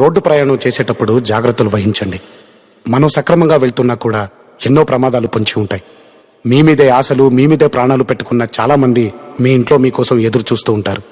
Road ప్రయాణం చేసేటప్పుడు జాగ్రత్తలు వహించండి. మనం సక్రమంగా వెళ్తున్నా కూడా ఎన్నో ప్రమాదాలు పొంచి ఉంటాయి. మీ మీదే ఆశలు, మీ మీదే ప్రాణాలు పెట్టుకున్న చాలా మంది మీ ఇంట్లో మీకోసం ఎదురు చూస్తూ ఉంటారు.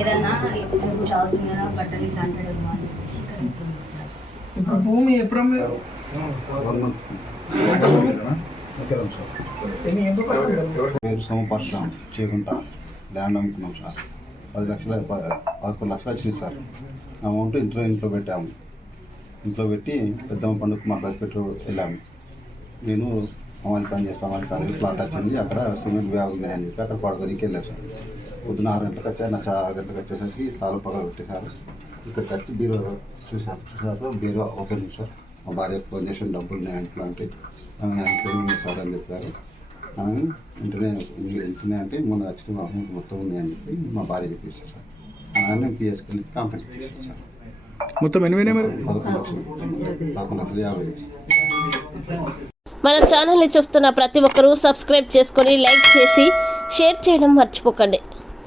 ఏదన్నా అవుతుంది కదా బట్టలు ఇట్లాంటి భూమి ఎప్పుడు సోమపర్షం చేయకుండా ల్యాండ్ అమ్ముకున్నాం సార్. 11 లక్షలు వచ్చింది సార్. అమౌంట్ ఇంట్లో పెట్టాము. ఇంట్లో పెట్టి పెద్దమ్మ పండుగ మా పెట్టి వెళ్ళాము. నేను అమ్మాయి పని చేస్తాను. అమ్మాయి పని ప్లాట్ వచ్చింది. అక్కడ సిమెంట్ బ్యాగ్ ఉన్నాయని చెప్పి అక్కడ పడుకోనికి వెళ్ళాను సార్. పొద్దున 6 గంటలకు వచ్చాను. నాకు 6 గంటలకు వచ్చేసరికి తాళం పగల పెట్టేశారు. ఇక్కడికి వచ్చి బీరో చూసాక బీరో ఓపెన్ సార్. మా భార్య ఫోన్ చేసిన డబ్బులు ఉన్నాయి ఇంట్లో అంటే ఇంట్లో ఉన్నాయి సార్ అని చెప్పారు. ఇంటనే అంటే మొన్న వచ్చిన అమౌంట్ మొత్తం ఉన్నాయని చెప్పి మా భార్య చెప్పేసారు సార్. ఆయన పిఎస్కి కంప్లైంట్ చేశారు సార్. మొత్తం 11,50,000. మన ఛానల్ని చూస్తున్న ప్రతి ఒక్కరూ సబ్స్క్రైబ్ చేసుకొని లైక్ చేసి షేర్ చేయడం మర్చిపోకండి.